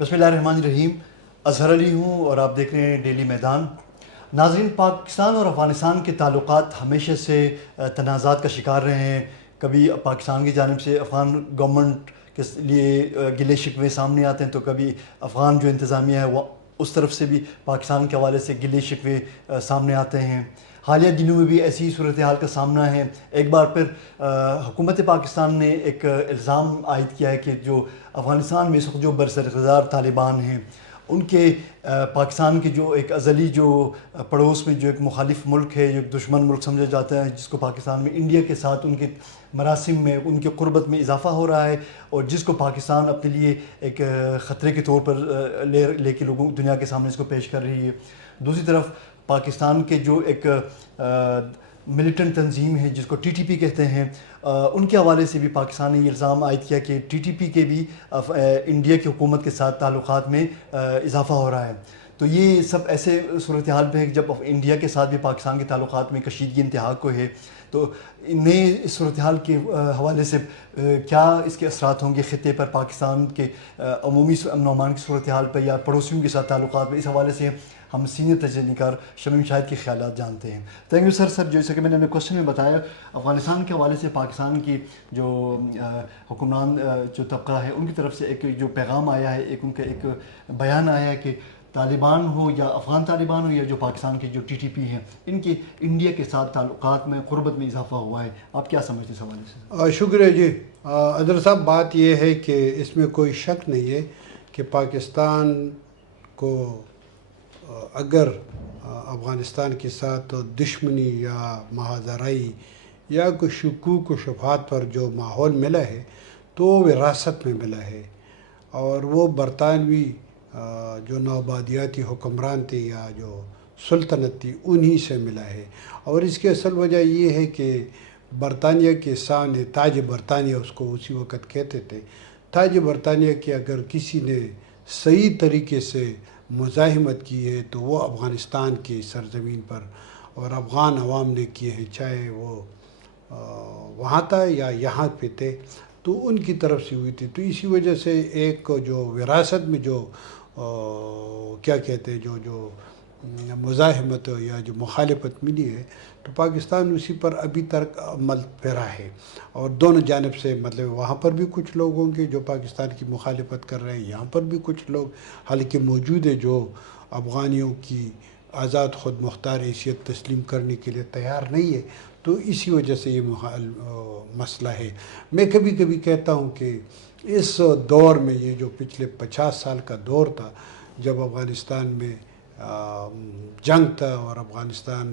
بسم اللہ الرحمن الرحیم. اظہر علی ہوں اور آپ دیکھ رہے ہیں ڈیلی میدان. ناظرین، پاکستان اور افغانستان کے تعلقات ہمیشہ سے تنازعات کا شکار رہے ہیں. کبھی پاکستان کی جانب سے افغان گورنمنٹ کے لیے گلے شکوے سامنے آتے ہیں، تو کبھی افغان جو انتظامیہ ہے وہ اس طرف سے بھی پاکستان کے حوالے سے گلے شکوے سامنے آتے ہیں. حالیہ دنوں میں بھی ایسی ہی صورتحال کا سامنا ہے. ایک بار پھر حکومت پاکستان نے ایک الزام عائد کیا ہے کہ جو افغانستان میں اس وقت جو برسرکردار طالبان ہیں، ان کے پاکستان کے جو ایک ازلی جو پڑوس میں جو ایک مخالف ملک ہے، جو ایک دشمن ملک سمجھا جاتا ہے، جس کو پاکستان میں انڈیا کے ساتھ ان کے مراسم میں ان کے قربت میں اضافہ ہو رہا ہے، اور جس کو پاکستان اپنے لیے ایک خطرے کے طور پر لے کے لوگوں دنیا کے سامنے اس کو پیش کر رہی ہے. دوسری طرف پاکستان کے جو ایک ملیٹنٹ تنظیم ہے جس کو ٹی ٹی پی کہتے ہیں، ان کے حوالے سے بھی پاکستان نے یہ الزام عائد کیا کہ ٹی ٹی پی کے بھی انڈیا کی حکومت کے ساتھ تعلقات میں اضافہ ہو رہا ہے. تو یہ سب ایسے صورتحال پہ ہے کہ جب انڈیا کے ساتھ بھی پاکستان کے تعلقات میں کشیدگی انتہا کو ہے، تو نئے اس صورتحال کے حوالے سے کیا اس کے اثرات ہوں گے خطے پر، پاکستان کے عمومی امن و امان کی صورتحال پر یا پڑوسیوں کے ساتھ تعلقات میں. اس حوالے سے ہم سینئر تجزیہ نگار شمیم شاہد کے خیالات جانتے ہیں. Thank you sir. جیسے کہ میں نے اپنے کوشچن میں بتایا، افغانستان کے حوالے سے پاکستان کی جو حکمران جو طبقہ ہے ان کی طرف سے ایک جو پیغام آیا ہے، ایک ان کا ایک بیان آیا ہے کہ طالبان ہو یا افغان طالبان ہو یا جو پاکستان کے جو ٹی ٹی پی ہیں، ان کے انڈیا کے ساتھ تعلقات میں قربت میں اضافہ ہوا ہے. آپ کیا سمجھتے ہیں اس حوالے سے؟ شکریہ جی. اظہر صاحب، بات یہ ہے کہ اس میں کوئی شک نہیں ہے کہ پاکستان کو اگر افغانستان کے ساتھ دشمنی یا محاذرائی یا کوئی شکوک و شبہات پر جو ماحول ملا ہے تو وہ وراثت میں ملا ہے، اور وہ برطانوی جو نوآبادیاتی حکمران تھے یا جو سلطنت تھی انہی سے ملا ہے. اور اس کی اصل وجہ یہ ہے کہ برطانیہ کے سامنے تاج برطانیہ اس کو اسی وقت کہتے تھے. تاج برطانیہ کی اگر کسی نے صحیح طریقے سے مزاحمت کی ہے تو وہ افغانستان کی سرزمین پر اور افغان عوام نے کیے ہیں، چاہے وہ وہاں تھا یا یہاں پہ تھے، تو ان کی طرف سے ہوئی تھی. تو اسی وجہ سے ایک جو وراثت میں جو کیا کہتے ہیں جو مزاحمت یا جو مخالفت ملی ہے، تو پاکستان اسی پر ابھی تک عمل پیرا ہے. اور دونوں جانب سے مطلب وہاں پر بھی کچھ لوگ ہوں گے جو پاکستان کی مخالفت کر رہے ہیں، یہاں پر بھی کچھ لوگ حالانکہ موجود ہے جو افغانیوں کی آزاد خود مختار حیثیت تسلیم کرنے کے لیے تیار نہیں ہے. تو اسی وجہ سے یہ مسئلہ ہے. میں کبھی کبھی کہتا ہوں کہ اس دور میں یہ جو پچھلے 50 سال کا دور تھا جب افغانستان میں جنگ تھا اور افغانستان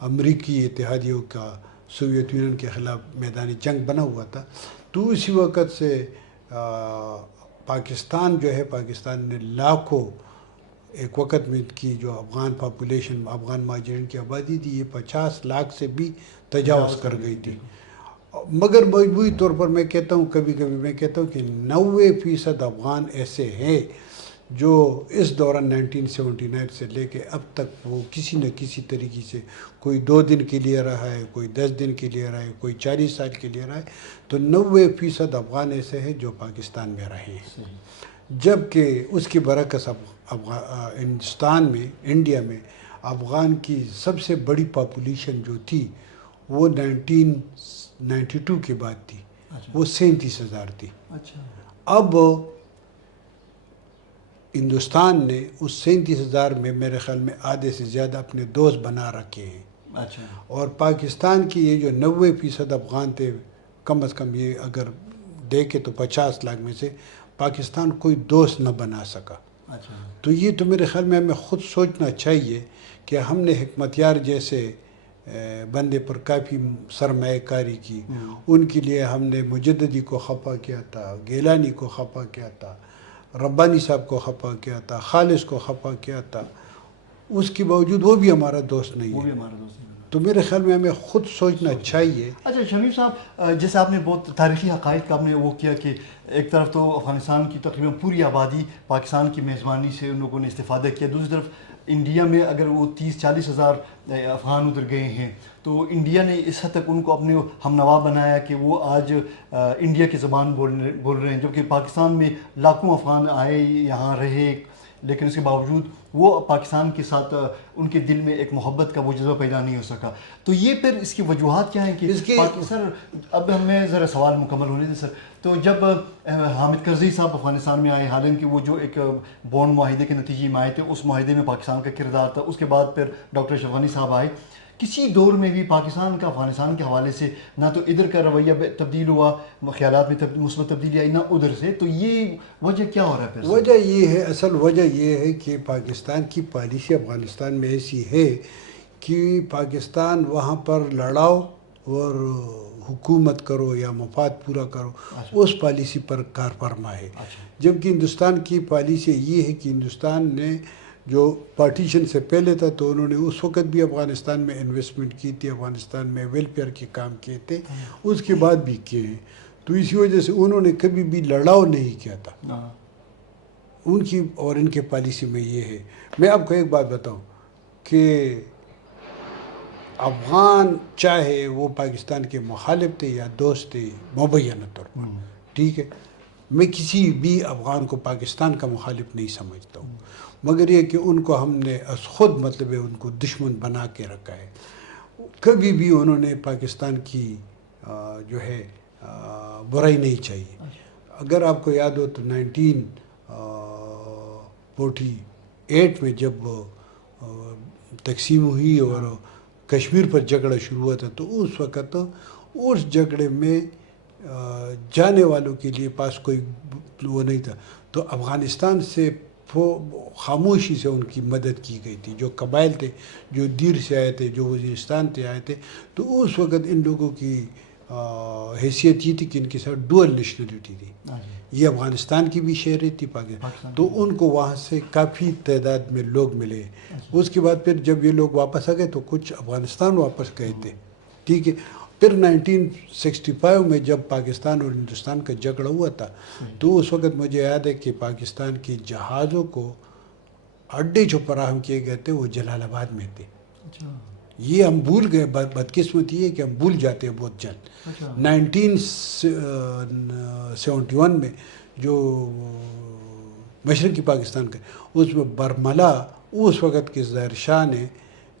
امریکی اتحادیوں کا سوویت یونین کے خلاف میدانی جنگ بنا ہوا تھا، تو اسی وقت سے پاکستان جو ہے، پاکستان نے لاکھوں ایک وقت میں کی جو افغان پاپولیشن، افغان مہاجرین کی آبادی تھی، یہ 50 لاکھ سے بھی تجاوز کر گئی تھی. مگر مجموعی طور پر میں کہتا ہوں، کبھی کبھی میں کہتا ہوں کہ 90% افغان ایسے ہیں جو اس دوران 1979 سے لے کے اب تک وہ کسی نہ کسی طریقے سے کوئی 2 دن کے لیے رہا ہے، کوئی 10 دن کے لیے رہا ہے، کوئی 40 سال کے لیے رہا ہے. تو 90% افغان ایسے ہیں جو پاکستان میں رہے ہیں. جبکہ اس کے برعکس ہندوستان میں، انڈیا میں افغان کی سب سے بڑی پاپولیشن جو تھی وہ 1992 کے بعد تھی، وہ 37,000 تھی. اب ہندوستان نے اس 37,000 میں میرے خیال میں آدھے سے زیادہ اپنے دوست بنا رکھے ہیں. اور پاکستان کی یہ جو 90% افغان تھے، کم از کم یہ اگر دیکھے تو 50 لاکھ میں سے پاکستان کوئی دوست نہ بنا سکا. تو یہ تو میرے خیال میں ہمیں خود سوچنا چاہیے کہ ہم نے حکمتیار جیسے بندے پر کافی سرمایہ کاری کی. ان کے لیے ہم نے مجددی کو خفا کیا تھا، گیلانی کو خفا کیا تھا، ربانی صاحب کو خفا کیا تھا، خالص کو خفا کیا تھا. اس کے باوجود وہ بھی ہمارا دوست نہیں ہے. تو میرے خیال میں ہمیں خود سوچنا چاہیے. اچھا شمیم صاحب، جیسے آپ نے بہت تاریخی حقائق کا آپ نے وہ کیا کہ ایک طرف تو افغانستان کی تقریباً پوری آبادی پاکستان کی میزبانی سے ان لوگوں نے استفادہ کیا، دوسری طرف انڈیا میں اگر وہ 30-40 ہزار افغان ادھر گئے ہیں تو انڈیا نے اس حد تک ان کو اپنے ہم نوا بنایا کہ وہ آج انڈیا کی زبان بول رہے ہیں، جبکہ پاکستان میں لاکھوں افغان آئے یہاں رہے، لیکن اس کے باوجود وہ پاکستان کے ساتھ ان کے دل میں ایک محبت کا وہ جذبہ پیدا نہیں ہو سکا. تو یہ پھر اس کی وجوہات کیا ہیں کہ سر اب ہمیں ذرا سوال مکمل ہونے دیں سر. تو جب حامد کرزئی صاحب افغانستان میں آئے، حالانکہ وہ جو ایک بون معاہدے کے نتیجے میں آئے تھے، اس معاہدے میں پاکستان کا کردار تھا. اس کے بعد پھر ڈاکٹر اشرف غنی صاحب آئے. کسی دور میں بھی پاکستان کا افغانستان کے حوالے سے نہ تو ادھر کا رویہ تبدیل ہوا، خیالات میں مثبت تبدیلی آئی، نہ ادھر سے. تو یہ وجہ کیا ہو رہا ہے پھر؟ وجہ یہ ہے، اصل وجہ یہ ہے کہ پاکستان کی پالیسی افغانستان میں ایسی ہے کہ پاکستان وہاں پر لڑاؤ اور حکومت کرو یا مفاد پورا کرو، اس پالیسی پر کار فرما ہے. جبکہ ہندوستان کی پالیسی یہ ہے کہ ہندوستان نے جو پارٹیشن سے پہلے تھا تو انہوں نے اس وقت بھی افغانستان میں انویسٹمنٹ کی تھی، افغانستان میں ویلفیئر کے کام کیے تھے، اس کے بعد بھی کیے ہیں. تو اسی وجہ سے انہوں نے کبھی بھی لڑاؤ نہیں کیا تھا. ان کی اور ان کے پالیسی میں یہ ہے. میں آپ کو ایک بات بتاؤں کہ افغان چاہے وہ پاکستان کے مخالف تھے یا دوست تھے مبینہ طور پر، ٹھیک ہے، میں کسی بھی افغان کو پاکستان کا مخالف نہیں سمجھتا ہوں، مگر یہ کہ ان کو ہم نے از خود مطلب ان کو دشمن بنا کے رکھا ہے. کبھی بھی انہوں نے پاکستان کی جو ہے برائی نہیں چاہیے. اگر آپ کو یاد ہو تو 1948 میں جب تقسیم ہوئی اور کشمیر پر جھگڑا شروع ہوا تھا تو اس وقت اس جھگڑے میں جانے والوں کے لیے پاس کوئی وہ نہیں تھا. تو افغانستان سے خاموشی سے ان کی مدد کی گئی تھی. جو قبائل تھے، جو دیر سے آئے تھے، جو وزیرستان سے آئے تھے، تو اس وقت ان لوگوں کی حیثیت یہ تھی کہ ان کے ساتھ ڈوئل نیشنلٹی تھی. یہ افغانستان کی بھی شہریت تھی، پاکستان، تو ان کو وہاں سے کافی تعداد میں لوگ ملے. اس کے بعد پھر جب یہ لوگ واپس آ گئے تو کچھ افغانستان واپس گئے تھے، ٹھیک ہے. پھر 1965 میں جب پاکستان اور ہندوستان کا جھگڑا ہوا تھا تو اس وقت مجھے یاد ہے کہ پاکستان کے جہازوں کو اڈے جو فراہم کیے گئے تھے وہ جلال آباد میں تھے. یہ ہم بھول گئے، بدقسمتی ہے کہ ہم بھول جاتے ہیں بہت جلد. 1971 میں جو مشرقی پاکستان کا اس میں برملا اس وقت کے ظاہر شاہ نے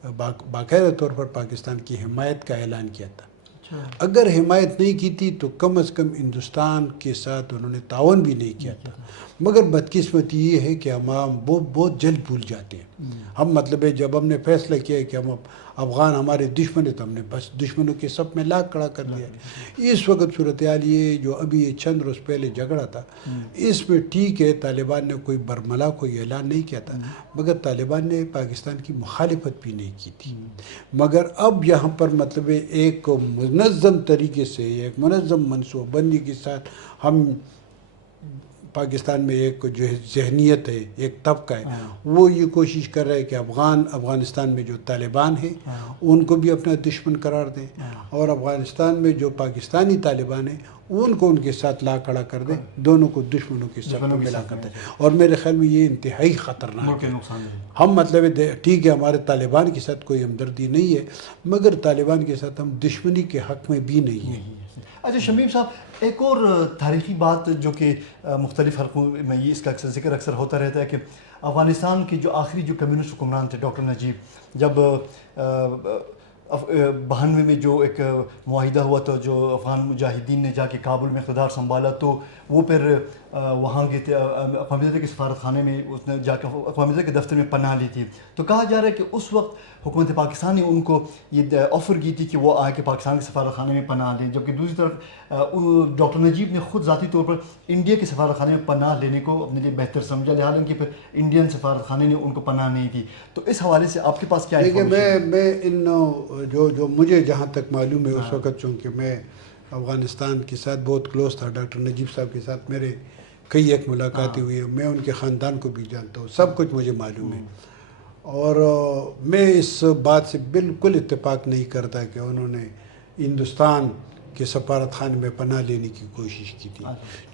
باقاعدہ طور پر پاکستان کی حمایت کا اعلان کیا تھا. اگر حمایت نہیں کی تھی تو کم از کم ہندوستان کے ساتھ انہوں نے تعاون بھی نہیں کیا تھا. مگر بدقسمتی یہ ہے کہ ہم بہت جلد بھول جاتے ہیں. ہم مطلب ہے جب ہم نے فیصلہ کیا ہے کہ ہم افغان ہمارے دشمن ہیں تو ہم نے بس دشمنوں کے سب میں لاکھ کھڑا کر دیا. اس وقت صورتحال یہ جو ابھی یہ چند روز پہلے جھگڑا تھا اس میں ٹھیک ہے طالبان نے کوئی برملا کوئی اعلان نہیں کیا تھا، مگر طالبان نے پاکستان کی مخالفت بھی نہیں کی تھی. مگر اب یہاں پر مطلب ایک منظم طریقے سے ایک منظم منصوبہ بندی کے ساتھ ہم پاکستان میں ایک جو ہے ذہنیت ہے، ایک طبقہ ہے، وہ یہ کوشش کر رہا ہے کہ افغانستان میں جو طالبان ہیں ان کو بھی اپنا دشمن قرار دیں، اور افغانستان میں جو پاکستانی طالبان ہیں ان کو ان کے ساتھ لا کھڑا کر دیں، دونوں کو دشمنوں کے ساتھ ملا کر دیں. اور میرے خیال میں یہ انتہائی خطرناک ہے. ہم مطلب ٹھیک ہے ہمارے طالبان کے ساتھ کوئی ہمدردی نہیں ہے، مگر طالبان کے ساتھ ہم دشمنی کے حق میں بھی نہیں ہیں. اچھا شمیم صاحب، ایک اور تاریخی بات جو کہ مختلف حلقوں میں یہ اس کا ذکر اکثر ہوتا رہتا ہے کہ افغانستان کے جو آخری جو کمیونسٹ حکمران تھے ڈاکٹر نجیب، جب 92 میں جو ایک معاہدہ ہوا تھا، جو افغان مجاہدین نے جا کے کابل میں اقتدار سنبھالا، تو وہ پھر وہاں کے اقوام متحدہ کے سفارت خانے میں اس نے جا کے اقوام متحدہ کے دفتر میں پناہ لی تھی. تو کہا جا رہا ہے کہ اس وقت حکومت پاکستان نے ان کو یہ آفر کی تھی کہ وہ آ کے پاکستان کے سفارت خانے میں پناہ لیں، جبکہ دوسری طرف ڈاکٹر نجیب نے خود ذاتی طور پر انڈیا کے سفارت خانے میں پناہ لینے کو اپنے لیے بہتر سمجھا، حالانکہ پھر انڈین سفارت خانے نے ان کو پناہ نہیں دی. تو اس حوالے سے آپ کے پاس کیا ہے؟ میں ان جو مجھے جہاں تک معلوم ہے اس وقت، چونکہ میں افغانستان کے ساتھ بہت کلوز تھا، ڈاکٹر نجیب صاحب کے ساتھ میرے کئی ایک ملاقاتیں ہوئی ہیں، میں ان کے خاندان کو بھی جانتا ہوں، سب کچھ مجھے معلوم ہے. اور میں اس بات سے بالکل اتفاق نہیں کرتا کہ انہوں نے ہندوستان کہ سفارت خانے میں پناہ لینے کی کوشش کی تھی.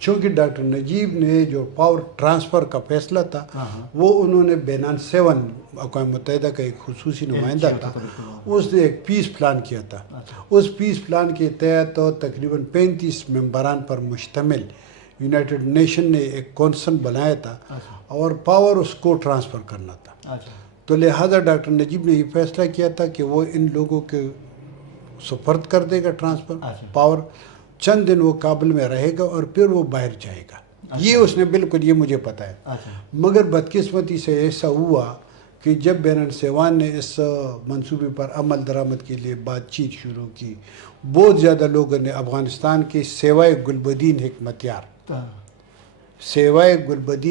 چونکہ ڈاکٹر نجیب نے جو پاور ٹرانسفر کا فیصلہ تھا وہ انہوں نے بینان 7 اقوام متحدہ کا ایک خصوصی نمائندہ تھا, اس نے ایک پیس پلان کیا تھا. اس پیس پلان کے تحت تقریباً 35 ممبران پر مشتمل یونائٹڈ نیشن نے ایک کونسل بنایا تھا اور پاور اس کو ٹرانسفر کرنا تھا. تو لہٰذا ڈاکٹر نجیب نے یہ فیصلہ کیا تھا کہ وہ ان لوگوں کے سپرد کر دے گا ٹرانسفر پاور, چند دن وہ کابل میں رہے گا اور پھر وہ باہر جائے گا. یہ اس نے بالکل, یہ مجھے پتہ ہے. مگر بدقسمتی سے ایسا ہوا کہ جب بینان 7 نے اس منصوبے پر عمل درآمد کے لیے بات چیت شروع کی, بہت زیادہ لوگوں نے افغانستان کے سوائے گلبدین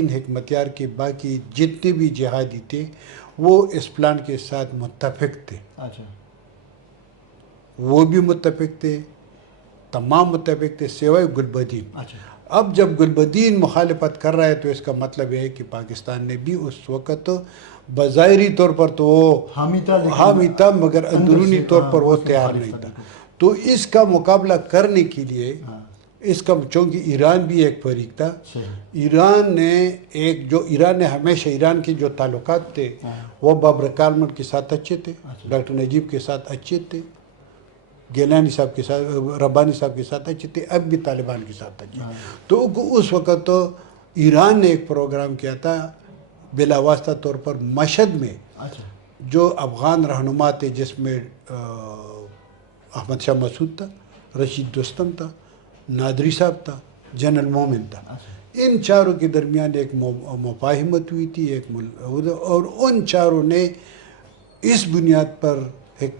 حکمتیار کے باقی جتنے بھی جہادی تھے وہ اس پلان کے ساتھ متفق تھے. وہ بھی متفق تھے, تمام متفق تھے سوائے گلبدین. اب جب گلبدین مخالفت کر رہا ہے تو اس کا مطلب یہ ہے کہ پاکستان نے بھی اس وقت بظاہری طور پر تو وہ حامی تھا مگر اندرونی طور پر وہ تیار نہیں تھا. تو اس کا مقابلہ کرنے کے لیے چونکہ ایران بھی ایک فریق تھا, ایران نے ہمیشہ ایران کے جو تعلقات تھے وہ بابر کارمل کے ساتھ اچھے تھے, ڈاکٹر نجیب کے ساتھ اچھے تھے, گیلانی صاحب کے ساتھ, ربانی صاحب کے ساتھ اچھے تھے, اب بھی طالبان کے ساتھ اچھے. تو اس وقت تو ایران نے ایک پروگرام کیا تھا بلا واسطہ طور پر مشہد میں, جو افغان رہنما تھے جس میں احمد شاہ مسعود تھا, رشید دوستم تھا, نادری صاحب تھا, جنرل مومن تھا. ان چاروں کے درمیان ایک مفاہمت ہوئی تھی اور ان چاروں نے اس بنیاد پر ایک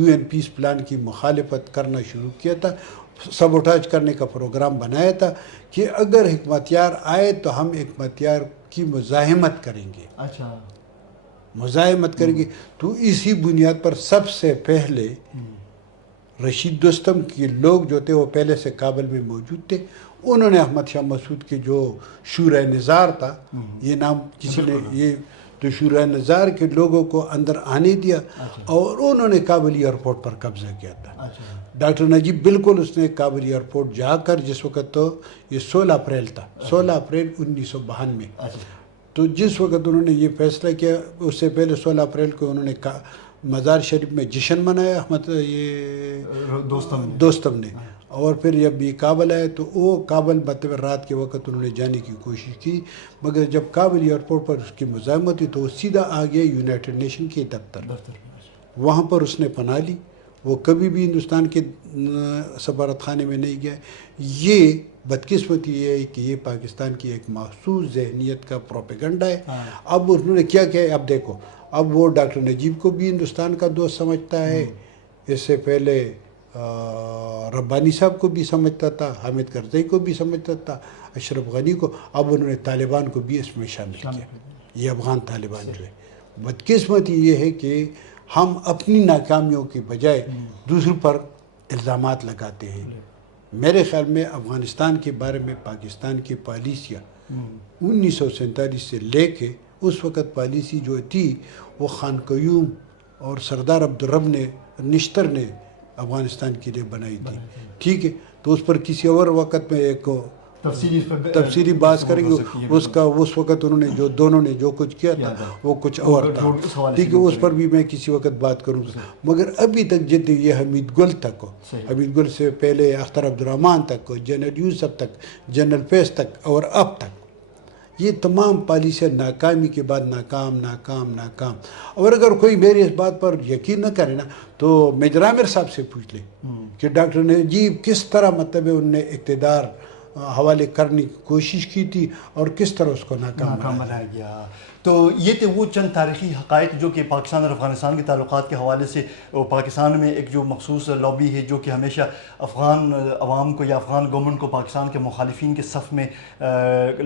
UN پیس پلان کی مخالفت کرنا شروع کیا تھا, سبوٹاج کرنے کا پروگرام بنایا تھا کہ اگر حکمتیار آئے تو ہم حکمتیار کی مزاحمت کریں گے. تو اسی بنیاد پر سب سے پہلے رشید دوستم کے لوگ جو تھے وہ پہلے سے کابل میں موجود تھے, انہوں نے احمد شاہ مسعود کے جو شورۂ نظار تھا, یہ نام کسی نے, یہ تو شورۂ نظار کے لوگوں کو اندر آنے دیا اور انہوں نے کابل ایئرپورٹ پر قبضہ کیا تھا. ڈاکٹر نجیب بالکل اس نے کابل ایئرپورٹ جا کر, جس وقت تو یہ 16 اپریل تھا, 16 اپریل 1992, تو جس وقت انہوں نے یہ فیصلہ کیا, اس سے پہلے 16 اپریل کو انہوں نے مزار شریف میں جشن منایا احمد دوستم نے, اور پھر جب یہ کابل آئے تو وہ کابل رات کے وقت انہوں نے جانے کی کوشش کی, مگر جب کابل ایئرپورٹ پر اس کی مزاحمت ہوئی تو وہ سیدھا آ گیا یونائٹڈ نیشن کے دفتر. وہاں پر اس نے پناہ لی, وہ کبھی بھی ہندوستان کے سفارت خانے میں نہیں گیا. یہ بدقسمتی یہ ہے کہ یہ پاکستان کی ایک مخصوص ذہنیت کا پروپیگنڈا ہے. اب انہوں نے کیا کیا ہے, اب دیکھو, اب وہ ڈاکٹر نجیب کو بھی ہندوستان کا دوست سمجھتا ہے, اس سے پہلے ربانی صاحب کو بھی سمجھتا تھا, حامد کرزئی کو بھی سمجھتا تھا, اشرف غنی کو, اب انہوں نے طالبان کو بھی اس میں شامل کیا, یہ افغان طالبان جو ہے. بدقسمتی یہ ہے کہ ہم اپنی ناکامیوں کے بجائے دوسروں پر الزامات لگاتے ہیں. میرے خیال میں افغانستان کے بارے میں پاکستان کی پالیسیاں 1947 سے لے کے اس وقت پالیسی جو تھی وہ خان قیوم اور سردار عبدالرب نے نشتر نے افغانستان کے لیے بنائی تھی. ٹھیک ہے, تو اس پر کسی اور وقت میں ایک تفصیلی بات کریں گے. اس وقت انہوں نے دونوں نے جو کچھ کیا تھا وہ کچھ اور تھا. ٹھیک ہے, اس پر بھی میں کسی وقت بات کروں گا. مگر ابھی تک جد یہ حمید گل تک, حمید گل سے پہلے اختر عبدالرحمن تک, جنرل یوسف تک, جنرل فیض تک اور اب تک, یہ تمام پالیسیاں ناکامی کے بعد ناکام. اور اگر کوئی میری اس بات پر یقین نہ کرے نا تو میجر عامر صاحب سے پوچھ لے کہ ڈاکٹر نجیب کس طرح مطلب انہوں نے اقتدار حوالے کرنے کی کوشش کی تھی اور کس طرح اس کو ناکام بنایا گیا. تو یہ تھے وہ چند تاریخی حقائق جو کہ پاکستان اور افغانستان کے تعلقات کے حوالے سے پاکستان میں ایک جو مخصوص لابی ہے جو کہ ہمیشہ افغان عوام کو یا افغان گورنمنٹ کو پاکستان کے مخالفین کے صف میں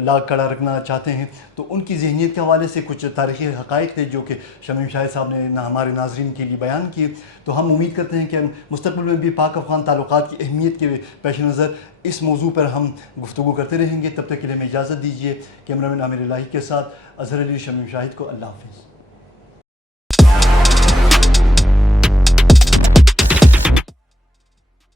لا کڑا رکھنا چاہتے ہیں, تو ان کی ذہنیت کے حوالے سے کچھ تاریخی حقائق تھے جو کہ شمیم شاہد صاحب نے ہمارے ناظرین کے لیے بیان کیے. تو ہم امید کرتے ہیں کہ مستقبل میں بھی پاک افغان تعلقات کی اہمیت کے پیش نظر اس موضوع پر ہم گفتگو کرتے رہیں گے. تب تک کے لیے ہمیں اجازت دیجیے. کیمرہ مین عامر الہی کے ساتھ اظہر علی, شمیم شاہد کو اللہ حافظ.